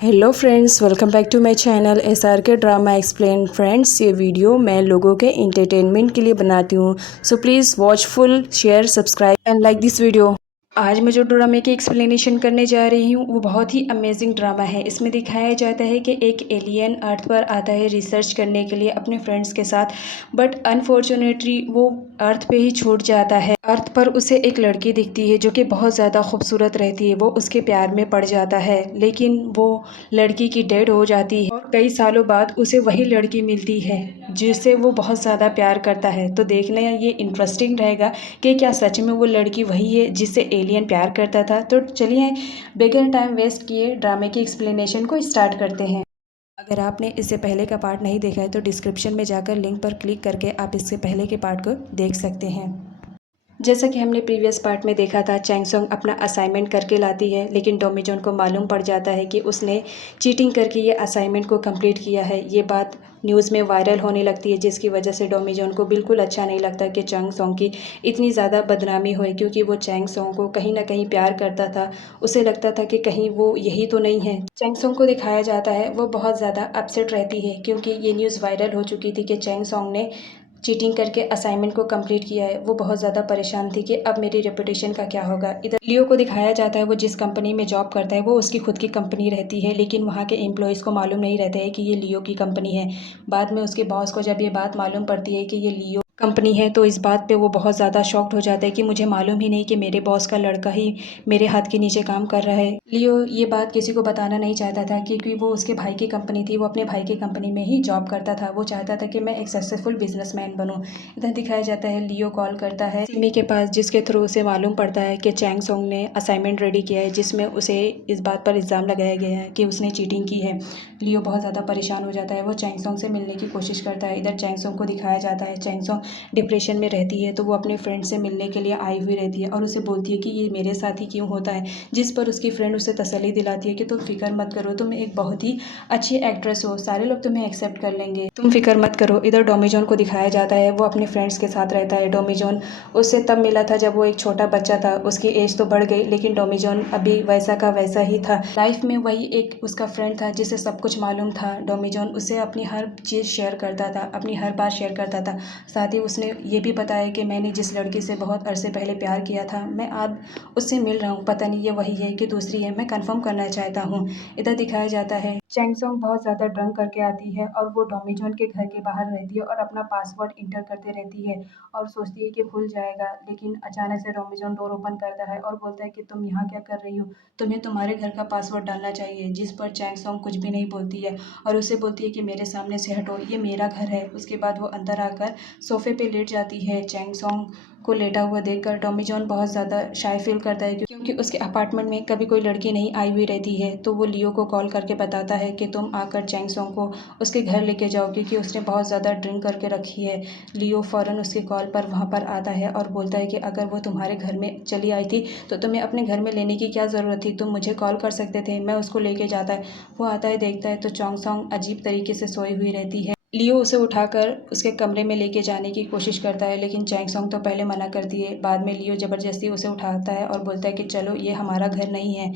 Hello friends, welcome back to my channel SRK drama explain. Friends, ये video मैं लोगों के इंटरटेनमेंट के लिए बनाती हूँ, so please watch full, share, subscribe and like this video. आज मैं जो ड्रामे की एक्सप्लेनेशन करने जा रही हूँ वो बहुत ही अमेजिंग ड्रामा है। इसमें दिखाया जाता है कि एक एलियन अर्थ पर आता है रिसर्च करने के लिए अपने फ्रेंड्स के साथ, बट अनफॉर्चुनेटली वो अर्थ पे ही छूट जाता है। अर्थ पर उसे एक लड़की दिखती है जो कि बहुत ज़्यादा खूबसूरत रहती है। वो उसके प्यार में पड़ जाता है, लेकिन वो लड़की की डेड हो जाती है और कई सालों बाद उसे वही लड़की मिलती है जिससे वो बहुत ज़्यादा प्यार करता है। तो देखना ये इंटरेस्टिंग रहेगा कि क्या सच में वो लड़की वही है जिससे एलियन प्यार करता था। तो चलिए बिगर टाइम वेस्ट किए ड्रामे की एक्सप्लेनेशन को स्टार्ट करते हैं। अगर आपने इससे पहले का पार्ट नहीं देखा है तो डिस्क्रिप्शन में जाकर लिंक पर क्लिक करके आप इससे पहले के पार्ट को देख सकते हैं। जैसा कि हमने प्रीवियस पार्ट में देखा था, चैंगसोंग अपना असाइनमेंट करके लाती है, लेकिन डोमिजोन को मालूम पड़ जाता है कि उसने चीटिंग करके ये असाइनमेंट को कंप्लीट किया है। ये बात न्यूज़ में वायरल होने लगती है, जिसकी वजह से डोमिजोन को बिल्कुल अच्छा नहीं लगता कि चैंगसोंग की इतनी ज़्यादा बदनामी हुई, क्योंकि वो चैंगसोंग को कहीं ना कहीं प्यार करता था। उसे लगता था कि कहीं वो यही तो नहीं है। चैंगसोंग को दिखाया जाता है वो बहुत ज़्यादा अपसेट रहती है, क्योंकि ये न्यूज़ वायरल हो चुकी थी कि चैंगसोंग ने चीटिंग करके असाइनमेंट को कंप्लीट किया है। वो बहुत ज़्यादा परेशान थी कि अब मेरी रेपुटेशन का क्या होगा। इधर लियो को दिखाया जाता है वो जिस कंपनी में जॉब करता है वो उसकी खुद की कंपनी रहती है, लेकिन वहाँ के एम्प्लॉयज़ को मालूम नहीं रहता है कि ये लियो की कंपनी है। बाद में उसके बॉस को जब ये बात मालूम पड़ती है कि ये लियो कंपनी है, तो इस बात पे वो बहुत ज़्यादा शॉक्ड हो जाता है कि मुझे मालूम ही नहीं कि मेरे बॉस का लड़का ही मेरे हाथ के नीचे काम कर रहा है। लियो ये बात किसी को बताना नहीं चाहता था, क्योंकि वो उसके भाई की कंपनी थी, वो अपने भाई की कंपनी में ही जॉब करता था। वो चाहता था कि मैं एक सक्सेसफुल बिजनेसमैन बनूं। इधर दिखाया जाता है लियो कॉल करता है सिमी के पास, जिसके थ्रू उसे मालूम पड़ता है कि चैंगसोंग ने असाइनमेंट रेडी किया है जिसमें उसे इस बात पर इल्ज़ाम लगाया गया है कि उसने चीटिंग की है। लियो बहुत ज़्यादा परेशान हो जाता है, वो चैंगसोंग से मिलने की कोशिश करता है। इधर चैंगसोंग को दिखाया जाता है चैंगसोंग डिप्रेशन में रहती है, तो वो अपने फ्रेंड से मिलने के लिए आई हुई रहती है और उसे बोलती है कि ये मेरे साथ ही क्यों होता है। जिस पर उसकी फ्रेंड उसे तसल्ली दिलाती है कि तुम फिक्र मत करो, तुम एक बहुत ही अच्छी एक्ट्रेस हो, सारे लोग तुम्हें एक्सेप्ट कर लेंगे, तुम फिक्र मत करो। इधर डोमिजोन को दिखाया जाता है वो अपने फ्रेंड्स के साथ रहता है। डोमिजोन उससे तब मिला था जब वो एक छोटा बच्चा था। उसकी एज तो बढ़ गई, लेकिन डोमिजोन अभी वैसा का वैसा ही था। लाइफ में वही एक उसका फ्रेंड था जिसे सब कुछ मालूम था। डोमिजोन उससे अपनी हर चीज़ शेयर करता था, अपनी हर बात शेयर करता था। साथ ही उसने ये भी बताया कि मैंने जिस लड़की से बहुत अरसे पहले प्यार किया था, मैं आज उससे मिल रहा हूँ, पता नहीं ये वही है कि दूसरी है, मैं कंफर्म करना चाहता हूँ। इधर दिखाया जाता है चैंगसोंग बहुत ज़्यादा ड्रंक करके आती है और वो डोमिजोन के घर के बाहर रहती है और अपना पासवर्ड इंटर करते रहती है और सोचती है कि खुल जाएगा, लेकिन अचानक से डोमिजोन डोर ओपन करता है और बोलता है कि तुम यहाँ क्या कर रही हो, तुम्हें तुम्हारे घर का पासवर्ड डालना चाहिए। जिस पर चैंगसोंग कुछ भी नहीं बोलती है और उसे बोलती है कि मेरे सामने से हटो, ये मेरा घर है। उसके बाद वो अंदर आकर सोफे पे लेट जाती है। चैंगसोंग को लेटा हुआ देखकर डोमिजोन बहुत ज़्यादा शाय फील करता है, क्योंकि उसके अपार्टमेंट में कभी कोई लड़की नहीं आई हुई रहती है। तो वो लियो को कॉल करके बताता है कि तुम आकर चैंगसोंग को उसके घर लेके जाओ, क्योंकि उसने बहुत ज़्यादा ड्रिंक करके रखी है। लियो फ़ौरन उसके कॉल पर वहाँ पर आता है और बोलता है कि अगर वो तुम्हारे घर में चली आई थी तो तुम्हें अपने घर में लेने की क्या ज़रूरत थी, तुम मुझे कॉल कर सकते थे, मैं उसको लेके जाता है। वो आता है, देखता है तो चैंगसोंग अजीब तरीके से सोई हुई रहती है। लियो उसे उठाकर उसके कमरे में लेके जाने की कोशिश करता है, लेकिन चैंगसोंग तो पहले मना करती है। बाद में लियो ज़बरदस्ती उसे उठाता है और बोलता है कि चलो, ये हमारा घर नहीं है।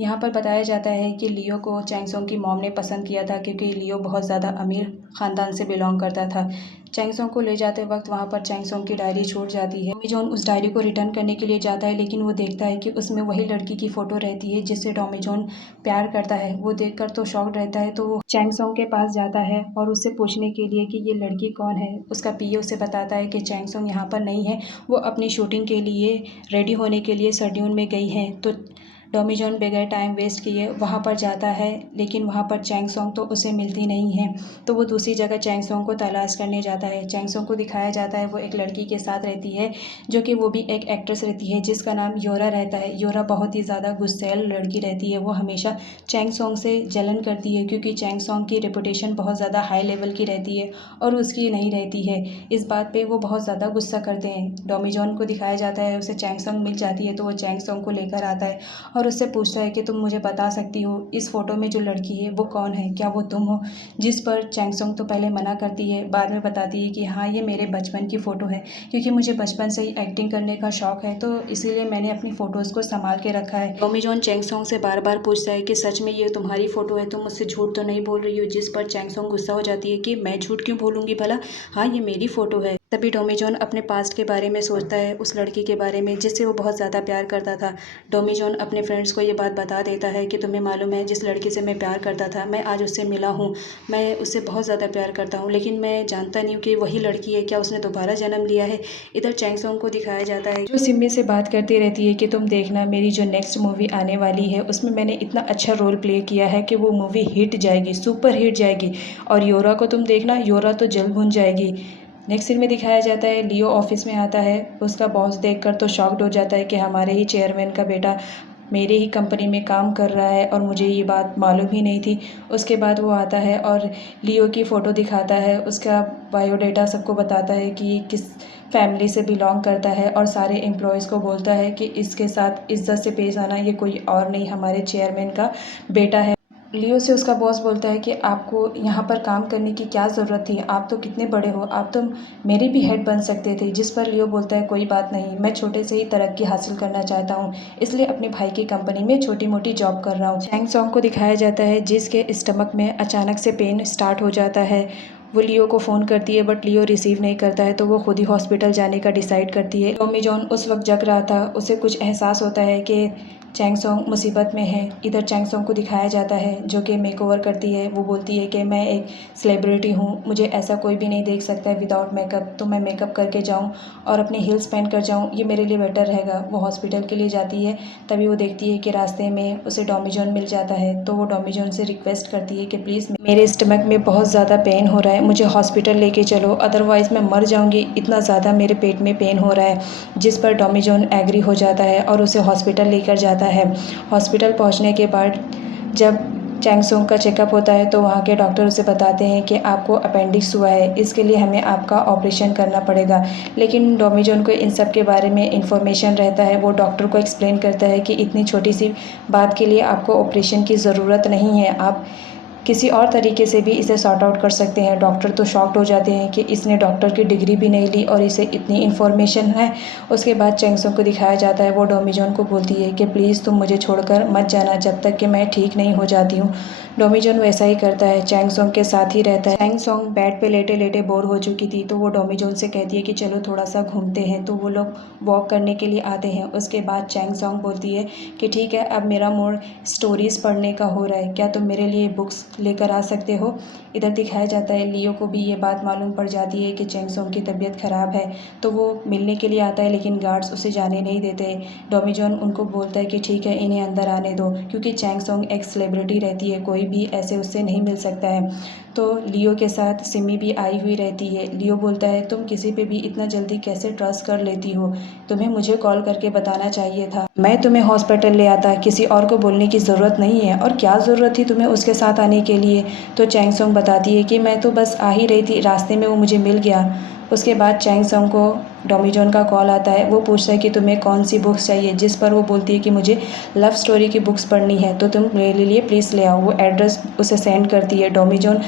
यहाँ पर बताया जाता है कि लियो को चैंगसोंग की मॉम ने पसंद किया था, क्योंकि लियो बहुत ज़्यादा अमीर ख़ानदान से बिलोंग करता था। चैंगसोंग को ले जाते वक्त वहाँ पर चैंगसोंग की डायरी छूट जाती है। डोमिजोन उस डायरी को रिटर्न करने के लिए जाता है, लेकिन वो देखता है कि उसमें वही लड़की की फ़ोटो रहती है जिससे डोमिजोन प्यार करता है। वो देखकर तो शॉक्ड रहता है, तो वो चैंगसोंग के पास जाता है और उससे पूछने के लिए कि ये लड़की कौन है। उसका पीए उसे बताता है कि चैंगसोंग यहाँ पर नहीं है, वो अपनी शूटिंग के लिए रेडी होने के लिए सर्ड्यून में गई है। तो डोमिजोन बगैर टाइम वेस्ट किए वहाँ पर जाता है, लेकिन वहाँ पर चैंगसोंग तो उसे मिलती नहीं है। तो वो दूसरी जगह चैंगसोंग को तलाश करने जाता है। चैंगसोंग को दिखाया जाता है वो एक लड़की के साथ रहती है, जो कि वो भी एक एक्ट्रेस रहती है जिसका नाम योरा रहता है। योरा बहुत ही ज़्यादा गुस्सैल लड़की रहती है। वो हमेशा चैंगसोंग से जलन करती है, क्योंकि चैंगसोंग की रेपुटेशन बहुत ज़्यादा हाई लेवल की रहती है और उसकी नहीं रहती है। इस बात पे वो बहुत ज़्यादा गुस्सा करते हैं। डोमिजोन को दिखाया जाता है उसे चैंगसोंग मिल जाती है, तो वो चैंगसोंग को लेकर आता है और उससे पूछता है कि तुम मुझे बता सकती हो इस फ़ोटो में जो लड़की है वो कौन है, क्या वो तुम हो। जिस पर चैंग सोंग तो पहले मना करती है, बाद में बताती है कि हाँ ये मेरे बचपन की फ़ोटो है, क्योंकि मुझे बचपन से ही एक्टिंग करने का शौक़ है, तो इसीलिए मैंने अपनी फ़ोटोज़ को संभाल के रखा है। टॉमी जॉन चैंग सोंग से बार बार पूछता है कि सच में ये तुम्हारी फ़ोटो है, तुम मुझसे झूठ तो नहीं बोल रही हो। जिस पर चैंग सोंग गुस्सा हो जाती है कि मैं झूठ क्यों बोलूँगी भला, हाँ ये मेरी फ़ोटो है। तभी टॉमी जॉन अपने पास्ट के बारे में सोचता है, उस लड़की के बारे में जिससे वो बहुत ज़्यादा प्यार करता था। टॉमी जॉन अपने फ्रेंड्स को ये बात बता देता है कि तुम्हें मालूम है जिस लड़की से मैं प्यार करता था, मैं आज उससे मिला हूँ, मैं उससे बहुत ज़्यादा प्यार करता हूँ, लेकिन मैं जानता नहीं हूँ कि वही लड़की है, क्या उसने दोबारा जन्म लिया है। इधर चैंग सोंग को दिखाया जाता है जो सिम्मी से बात करती रहती है कि तुम देखना मेरी जो नेक्स्ट मूवी आने वाली है उसमें मैंने इतना अच्छा रोल प्ले किया है कि वो मूवी हिट जाएगी, सुपर हिट जाएगी, और योरा को तुम देखना, योरा तो जल भुन जाएगी। नेक्स्ट सीन में दिखाया जाता है लियो ऑफिस में आता है, उसका बॉस देखकर तो शॉक्ड हो जाता है कि हमारे ही चेयरमैन का बेटा मेरे ही कंपनी में काम कर रहा है और मुझे ये बात मालूम ही नहीं थी। उसके बाद वो आता है और लियो की फ़ोटो दिखाता है, उसका बायोडाटा सबको बताता है कि ये किस फैमिली से बिलोंग करता है, और सारे एम्प्लॉयज़ को बोलता है कि इसके साथ इज्जत से पेश आना, ये कोई और नहीं हमारे चेयरमैन का बेटा है। लियो से उसका बॉस बोलता है कि आपको यहाँ पर काम करने की क्या ज़रूरत थी, आप तो कितने बड़े हो, आप तो मेरे भी हेड बन सकते थे। जिस पर लियो बोलता है कोई बात नहीं, मैं छोटे से ही तरक्की हासिल करना चाहता हूँ, इसलिए अपने भाई की कंपनी में छोटी मोटी जॉब कर रहा हूँ। चैंग सोंग को दिखाया जाता है जिसके स्टमक में अचानक से पेन स्टार्ट हो जाता है। वो लियो को फ़ोन करती है बट लियो रिसीव नहीं करता है, तो वो खुद ही हॉस्पिटल जाने का डिसाइड करती है। टॉमी जॉन उस वक्त जग रहा था, उसे कुछ एहसास होता है कि चैंग सोंग मुसीबत में है। इधर चैंग सोंग को दिखाया जाता है जो कि मेकओवर करती है। वो बोलती है कि मैं एक सेलिब्रिटी हूँ, मुझे ऐसा कोई भी नहीं देख सकता है विदाउट मेकअप, तो मैं मेकअप करके जाऊँ और अपने हील्स पहन कर जाऊँ, ये मेरे लिए बेटर रहेगा। वो हॉस्पिटल के लिए जाती है, तभी वो देखती है कि रास्ते में उसे टॉमी जॉन मिल जाता है, तो वो टॉमी जॉन से रिक्वेस्ट करती है कि प्लीज़ मेरे स्टमक में बहुत ज़्यादा पेन हो रहा है, मुझे हॉस्पिटल लेके चलो, अदरवाइज़ मैं मर जाऊँगी, इतना ज़्यादा मेरे पेट में पेन हो रहा है। जिस पर टॉमी जॉन एग्री हो जाता है और उसे हॉस्पिटल लेकर जाता है। हॉस्पिटल पहुंचने के बाद जब चैंग सोंग का चेकअप होता है तो वहाँ के डॉक्टर उसे बताते हैं कि आपको अपेंडिक्स हुआ है, इसके लिए हमें आपका ऑपरेशन करना पड़ेगा। लेकिन टॉमी जॉन को इन सब के बारे में इंफॉर्मेशन रहता है, वो डॉक्टर को एक्सप्लेन करता है कि इतनी छोटी सी बात के लिए आपको ऑपरेशन की ज़रूरत नहीं है, आप किसी और तरीके से भी इसे सॉर्ट आउट कर सकते हैं। डॉक्टर तो शॉक्ड हो जाते हैं कि इसने डॉक्टर की डिग्री भी नहीं ली और इसे इतनी इन्फॉर्मेशन है। उसके बाद चैंग सोंग को दिखाया जाता है, वो टॉमी जॉन को बोलती है कि प्लीज़ तुम मुझे छोड़कर मत जाना जब तक कि मैं ठीक नहीं हो जाती हूँ। टॉमी जॉन वैसा ही करता है, चैंग सोंग के साथ ही रहता है। चैंग सोंग बेड पे लेटे लेटे बोर हो चुकी थी, तो वो टॉमी जॉन से कहती है कि चलो थोड़ा सा घूमते हैं, तो वो लोग वॉक करने के लिए आते हैं। उसके बाद चैंग सोंग बोलती है कि ठीक है, अब मेरा मूड स्टोरीज़ पढ़ने का हो रहा है, क्या तुम मेरे लिए बुक्स लेकर आ सकते हो। इधर दिखाया जाता है लियो को भी ये बात मालूम पड़ जाती है कि चैंग सोंग की तबीयत ख़राब है, तो वो मिलने के लिए आता है, लेकिन गार्ड्स उसे जाने नहीं देते। टॉमी जॉन उनको बोलता है कि ठीक है, इन्हें अंदर आने दो, क्योंकि चैंग सोंग एक सेलिब्रिटी रहती है, कोई भी ऐसे उससे नहीं मिल सकता है। तो लियो के साथ सिमी भी आई हुई रहती है। लियो बोलता है तुम किसी पे भी इतना जल्दी कैसे ट्रस्ट कर लेती हो, तुम्हें मुझे कॉल करके बताना चाहिए था, मैं तुम्हें हॉस्पिटल ले आता, किसी और को बोलने की ज़रूरत नहीं है, और क्या ज़रूरत थी तुम्हें उसके साथ आने के लिए। तो चैंग सोंग बताती है कि मैं तो बस आ ही रही थी, रास्ते में वो मुझे मिल गया। उसके बाद चैंग सोंग को टॉमी जॉन का कॉल आता है, वो पूछता है कि तुम्हें कौन सी बुक्स चाहिए, जिस पर वो बोलती है कि मुझे लव स्टोरी की बुक्स पढ़नी है, तो तुम मेरे लिए प्लीज़ ले आओ। वो एड्रेस उसे सेंड करती है। टॉमी जॉन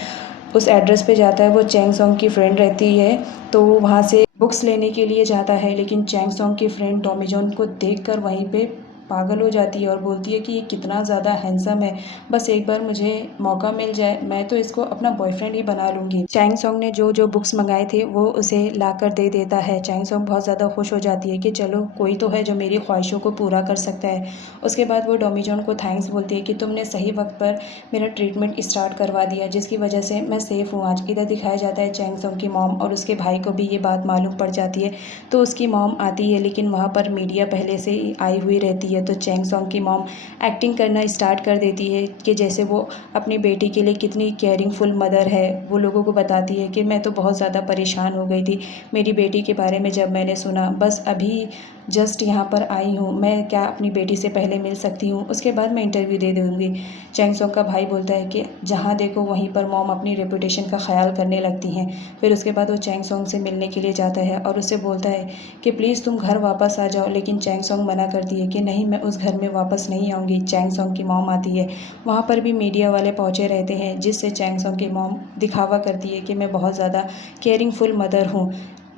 उस एड्रेस पे जाता है, वो चैंग सोंग की फ्रेंड रहती है, तो वो वहाँ से बुक्स लेने के लिए जाता है, लेकिन चैंग सोंग की फ्रेंड टॉमी जॉन को देखकर वहीं पे पागल हो जाती है और बोलती है कि ये कितना ज़्यादा हैंडसम है, बस एक बार मुझे मौका मिल जाए, मैं तो इसको अपना बॉयफ्रेंड ही बना लूँगी। चैंग सोंग ने जो जो बुक्स मंगाए थे वो उसे ला कर दे देता है। चैंग सोंग बहुत ज़्यादा खुश हो जाती है कि चलो कोई तो है जो मेरी ख्वाहिशों को पूरा कर सकता है। उसके बाद वो टॉमी जॉन को थैंक्स बोलती है कि तुमने सही वक्त पर मेरा ट्रीटमेंट स्टार्ट करवा दिया, जिसकी वजह से मैं सेफ़ हूँ आज। इधर दिखाया जाता है चैंग सोंग की मॉम और उसके भाई को भी ये बात मालूम पड़ जाती है, तो उसकी मॉम आती है, लेकिन वहाँ पर मीडिया पहले से ही आई हुई रहती है। तो चैंग सोंग की मॉम एक्टिंग करना स्टार्ट कर देती है कि जैसे वो अपनी बेटी के लिए कितनी केयरिंग फुल मदर है। वो लोगों को बताती है कि मैं तो बहुत ज़्यादा परेशान हो गई थी मेरी बेटी के बारे में जब मैंने सुना, बस अभी जस्ट यहाँ पर आई हूँ, मैं क्या अपनी बेटी से पहले मिल सकती हूँ, उसके बाद मैं इंटरव्यू दे दूँगी। चैंग सोंग का भाई बोलता है कि जहाँ देखो वहीं पर मॉम अपनी रेपुटेशन का ख्याल करने लगती हैं। फिर उसके बाद वो चैंग सोंग से मिलने के लिए जाता है और उससे बोलता है कि प्लीज़ तुम घर वापस आ जाओ, लेकिन चैंग सोंग मना करती है कि नहीं, मैं उस घर में वापस नहीं आऊँगी। चैंग सोंग की मॉम आती है, वहाँ पर भी मीडिया वाले पहुँचे रहते हैं, जिससे चैंग सोंग की मॉम दिखावा करती है कि मैं बहुत ज़्यादा केयरिंग फुल मदर हूँ।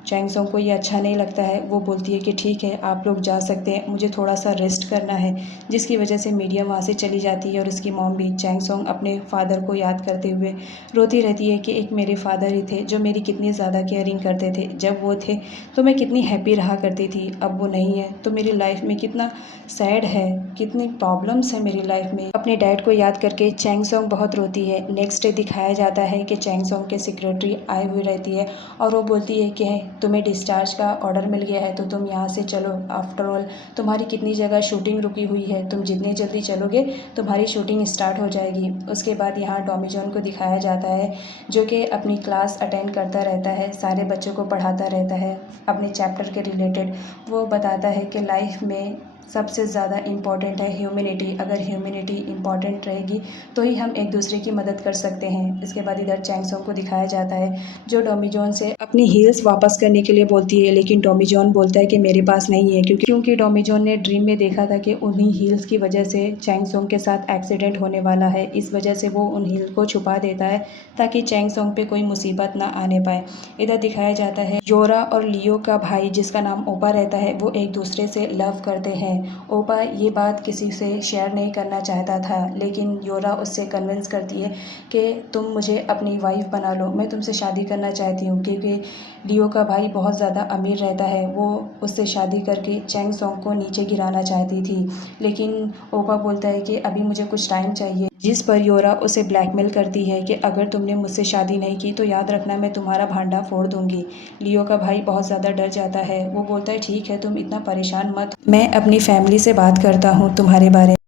चैंग सोंग को ये अच्छा नहीं लगता है। वो बोलती है कि ठीक है, आप लोग जा सकते हैं, मुझे थोड़ा सा रेस्ट करना है, जिसकी वजह से मीडिया वहाँ से चली जाती है और उसकी मॉम भी। चैंग सोंग अपने फादर को याद करते हुए रोती रहती है कि एक मेरे फादर ही थे जो मेरी कितनी ज़्यादा केयरिंग करते थे। जब वो थे तो मैं कितनी हैप्पी रहा करती थी, अब वो नहीं है तो मेरी लाइफ में कितना सैड है, कितनी प्रॉब्लम्स है मेरी लाइफ में। अपने डैड को याद करके चैंग सोंग बहुत रोती है। नेक्स्ट डे दिखाया जाता है कि चैंग सोंग के सेक्रेटरी आई हुई रहती है और वो बोलती है कि तुम्हें डिस्चार्ज का ऑर्डर मिल गया है तो तुम यहाँ से चलो। आफ्टर ऑल तुम्हारी कितनी जगह शूटिंग रुकी हुई है, तुम जितनी जल्दी चलोगे तुम्हारी शूटिंग स्टार्ट हो जाएगी। उसके बाद यहाँ टॉमी जॉन को दिखाया जाता है जो कि अपनी क्लास अटेंड करता रहता है, सारे बच्चों को पढ़ाता रहता है अपने चैप्टर के रिलेटेड। वो बताता है कि लाइफ में सबसे ज़्यादा इम्पॉर्टेंट है ह्यूमैनिटी। अगर ह्यूमैनिटी इम्पॉर्टेंट रहेगी तो ही हम एक दूसरे की मदद कर सकते हैं। इसके बाद इधर चैंग सोंग को दिखाया जाता है जो टॉमी जॉन से अपनी हील्स वापस करने के लिए बोलती है, लेकिन टॉमी जॉन बोलता है कि मेरे पास नहीं है, क्योंकि टॉमी जॉन ने ड्रीम में देखा था कि उन्हीं हील्स की वजह से चैंग सोंग के साथ एक्सीडेंट होने वाला है। इस वजह से वो उन हील को छुपा देता है ताकि चैंग सोंग पे कोई मुसीबत ना आने पाए। इधर दिखाया जाता है योरा और लियो का भाई जिसका नाम ओपा रहता है, वो एक दूसरे से लव करते हैं। ओपा ये बात किसी से शेयर नहीं करना चाहता था, लेकिन योरा उससे कन्विंस करती है कि तुम मुझे अपनी वाइफ बना लो, मैं तुमसे शादी करना चाहती हूँ। क्योंकि लियो का भाई बहुत ज़्यादा अमीर रहता है, वो उससे शादी करके चैंग सोंग को नीचे गिराना चाहती थी, लेकिन ओपा बोलता है कि अभी मुझे कुछ टाइम चाहिए। जिस पर योरा उसे ब्लैकमेल करती है कि अगर तुमने मुझसे शादी नहीं की तो याद रखना मैं तुम्हारा भांडा फोड़ दूंगी। लियो का भाई बहुत ज़्यादा डर जाता है। वो बोलता है ठीक है, तुम इतना परेशान मत, मैं अपनी फैमिली से बात करता हूँ तुम्हारे बारे में।